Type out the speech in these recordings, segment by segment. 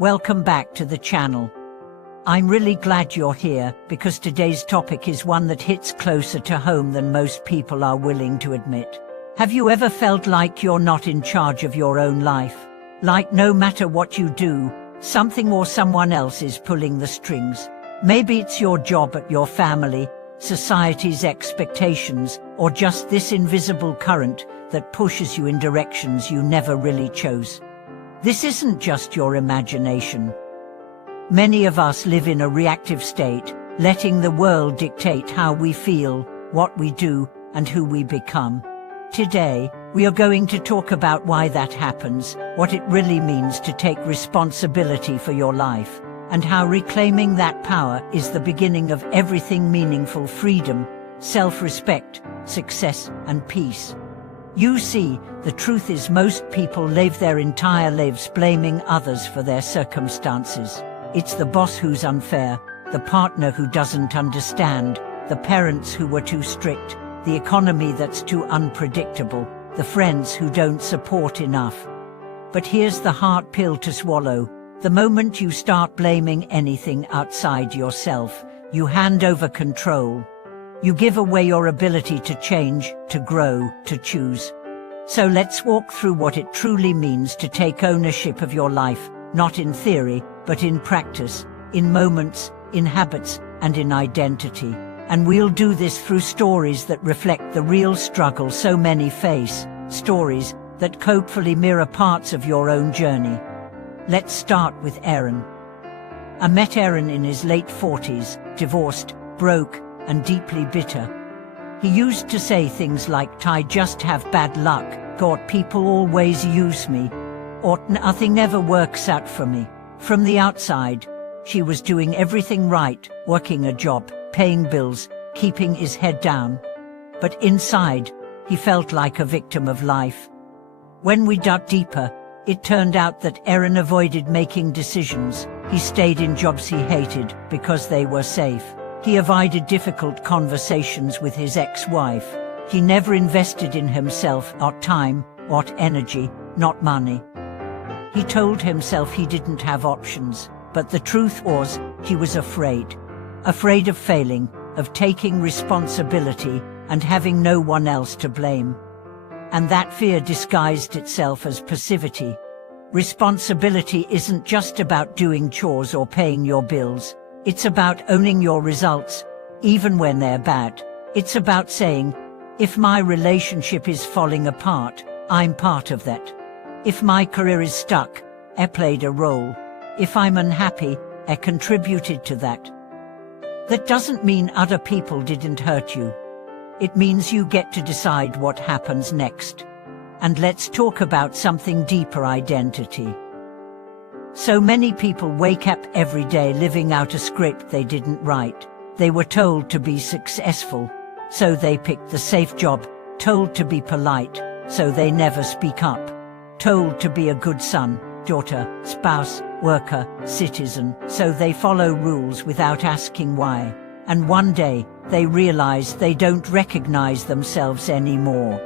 Welcome back to the channel. I'm really glad you're here because today's topic is one that hits closer to home than most people are willing to admit. Have you ever felt like you're not in charge of your own life? Like no matter what you do, something or someone else is pulling the strings? Maybe it's your job, at your family, society's expectations, or just this invisible current that pushes you in directions you never really chose. This isn't just your imagination. Many of us live in a reactive state, letting the world dictate how we feel, what we do, and who we become. Today, we are going to talk about why that happens, what it really means to take responsibility for your life, and how reclaiming that power is the beginning of everything meaningful: freedom, self-respect, success, and peace. You see, the truth is most people live their entire lives blaming others for their circumstances. It's the boss who's unfair, the partner who doesn't understand, the parents who were too strict, the economy that's too unpredictable, the friends who don't support enough. But here's the hard pill to swallow. The moment you start blaming anything outside yourself, you hand over control. You give away your ability to change, to grow, to choose. So let's walk through what it truly means to take ownership of your life, not in theory, but in practice, in moments, in habits, and in identity. And we'll do this through stories that reflect the real struggle so many face, stories that hopefully mirror parts of your own journey. Let's start with Aaron. I met Aaron in his late 40s, divorced, broke, and deeply bitter. He used to say things like, "I just have bad luck, God, people always use me," or "nothing ever works out for me." From the outside, she was doing everything right, working a job, paying bills, keeping his head down. But inside, he felt like a victim of life. When we dug deeper, it turned out that Aaron avoided making decisions. He stayed in jobs he hated because they were safe. He avoided difficult conversations with his ex-wife. He never invested in himself, not time, not energy, not money. He told himself he didn't have options, but the truth was, he was afraid. Afraid of failing, of taking responsibility, and having no one else to blame. And that fear disguised itself as passivity. Responsibility isn't just about doing chores or paying your bills. It's about owning your results, even when they're bad. It's about saying, if my relationship is falling apart, I'm part of that. If my career is stuck, I played a role. If I'm unhappy, I contributed to that. That doesn't mean other people didn't hurt you. It means you get to decide what happens next. And let's talk about something deeper: identity. So many people wake up every day living out a script they didn't write. They were told to be successful, so they picked the safe job, told to be polite, so they never speak up, told to be a good son, daughter, spouse, worker, citizen, so they follow rules without asking why. And one day, they realize they don't recognize themselves anymore.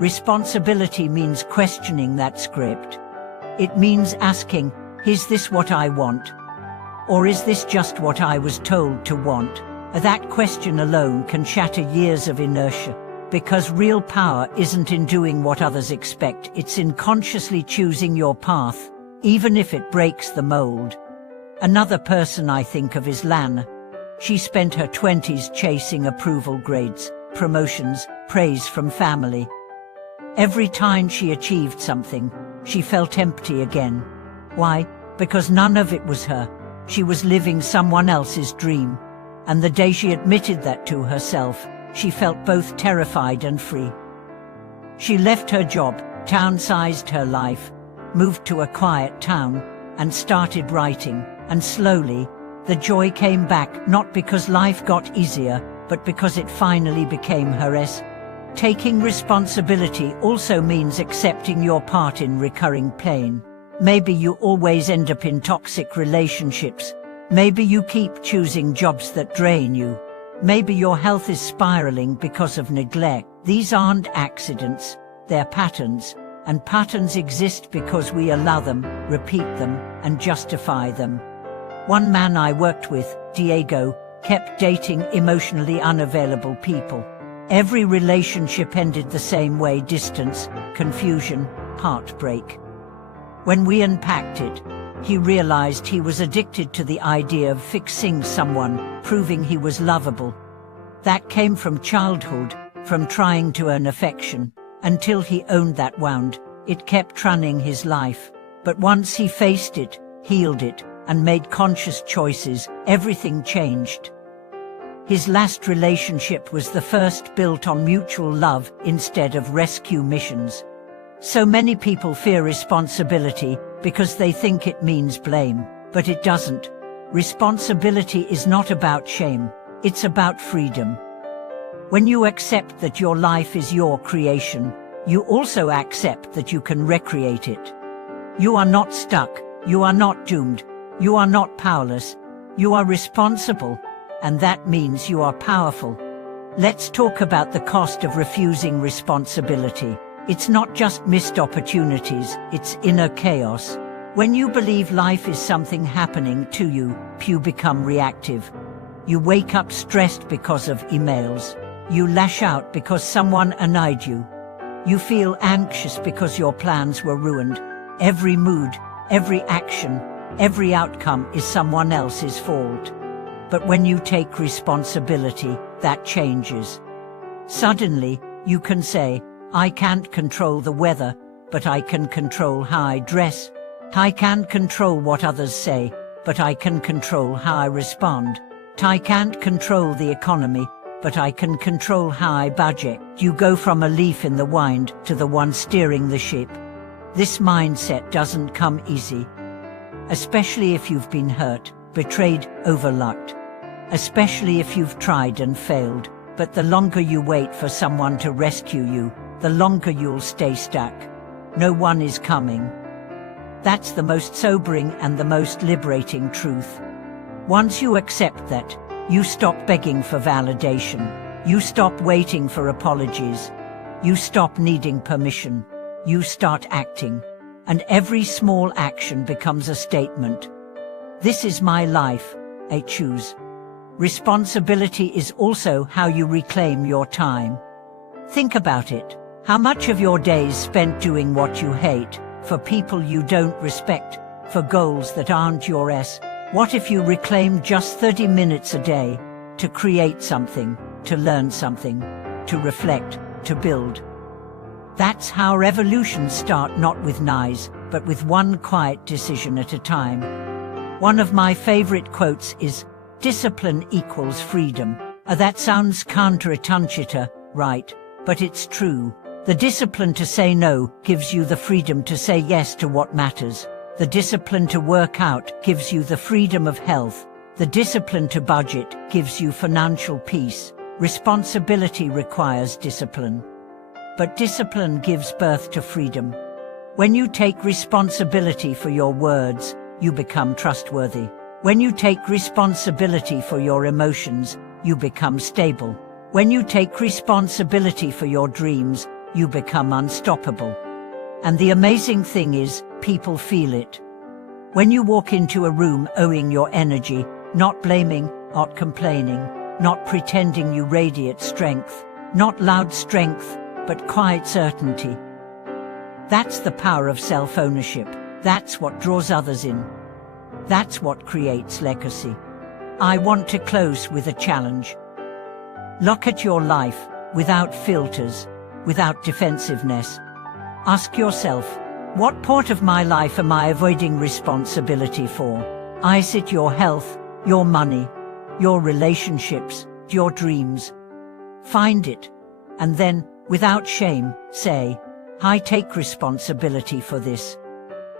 Responsibility means questioning that script. It means asking, is this what I want? Or is this just what I was told to want? That question alone can shatter years of inertia, because real power isn't in doing what others expect, it's in consciously choosing your path, even if it breaks the mold. Another person I think of is Lana. She spent her 20s chasing approval, grades, promotions, praise from family. Every time she achieved something, she felt empty again. Why? Because none of it was her. She was living someone else's dream. And the day she admitted that to herself, she felt both terrified and free. She left her job, downsized her life, moved to a quiet town, and started writing. And slowly, the joy came back, not because life got easier, but because it finally became hers. Taking responsibility also means accepting your part in recurring pain. Maybe you always end up in toxic relationships. Maybe you keep choosing jobs that drain you. Maybe your health is spiraling because of neglect. These aren't accidents, they're patterns. and patterns exist because we allow them, repeat them, and justify them. One man I worked with, Diego, kept dating emotionally unavailable people. Every relationship ended the same way: distance, confusion, heartbreak. When we unpacked it, he realized he was addicted to the idea of fixing someone, proving he was lovable. That came from childhood, from trying to earn affection. Until he owned that wound, it kept running his life. But once he faced it, healed it, and made conscious choices, everything changed. His last relationship was the first built on mutual love instead of rescue missions. So many people fear responsibility because they think it means blame, but it doesn't. Responsibility is not about shame, it's about freedom. When you accept that your life is your creation, you also accept that you can recreate it. You are not stuck, you are not doomed, you are not powerless, you are responsible, and that means you are powerful. Let's talk about the cost of refusing responsibility. It's not just missed opportunities, it's inner chaos. When you believe life is something happening to you, you become reactive. You wake up stressed because of emails. You lash out because someone annoyed you. You feel anxious because your plans were ruined. Every mood, every action, every outcome is someone else's fault. But when you take responsibility, that changes. Suddenly, you can say, I can't control the weather, but I can control how I dress. I can't control what others say, but I can control how I respond. I can't control the economy, but I can control how I budget. You go from a leaf in the wind to the one steering the ship. This mindset doesn't come easy. Especially if you've been hurt, betrayed, overlooked. Especially if you've tried and failed. But the longer you wait for someone to rescue you, the longer you'll stay stuck. No one is coming. That's the most sobering and the most liberating truth. Once you accept that, you stop begging for validation. You stop waiting for apologies. You stop needing permission. You start acting. And every small action becomes a statement. This is my life, I choose. Responsibility is also how you reclaim your time. Think about it. How much of your day is spent doing what you hate, for people you don't respect, for goals that aren't yours? What if you reclaim just 30 minutes a day to create something, to learn something, to reflect, to build? That's how revolutions start, not with knives, but with one quiet decision at a time. One of my favorite quotes is, "Discipline equals freedom." That sounds counterintuitive, right? But it's true. The discipline to say no gives you the freedom to say yes to what matters. The discipline to work out gives you the freedom of health. The discipline to budget gives you financial peace. Responsibility requires discipline. But discipline gives birth to freedom. When you take responsibility for your words, you become trustworthy. When you take responsibility for your emotions, you become stable. When you take responsibility for your dreams, you become unstoppable. And the amazing thing is, people feel it. When you walk into a room owing your energy, not blaming, not complaining, not pretending, you radiate strength, not loud strength, but quiet certainty. That's the power of self-ownership. That's what draws others in. That's what creates legacy. I want to close with a challenge. Look at your life, without filters, without defensiveness. Ask yourself, what part of my life am I avoiding responsibility for? Is it your health, your money, your relationships, your dreams? Find it, and then, without shame, say, I take responsibility for this.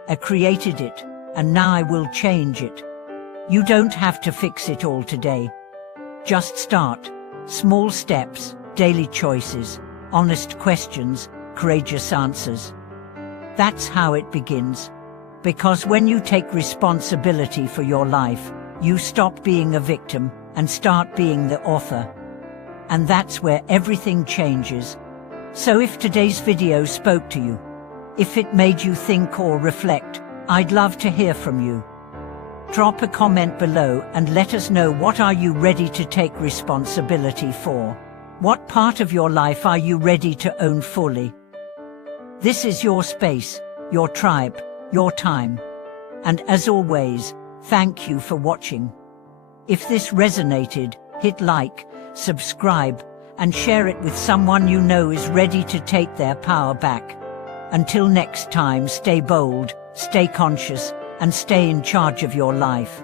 I created it, and now I will change it. You don't have to fix it all today. Just start. Small steps, daily choices, honest questions, courageous answers. That's how it begins. Because when you take responsibility for your life, you stop being a victim and start being the author. And that's where everything changes. So if today's video spoke to you, If it made you think or reflect, I'd love to hear from you. Drop a comment below and let us know, what are you ready to take responsibility for? What part of your life are you ready to own fully? This is your space, your tribe, your time. And as always, thank you for watching. If this resonated, hit like, subscribe, and share it with someone you know is ready to take their power back. Until next time, stay bold, stay conscious, and stay in charge of your life.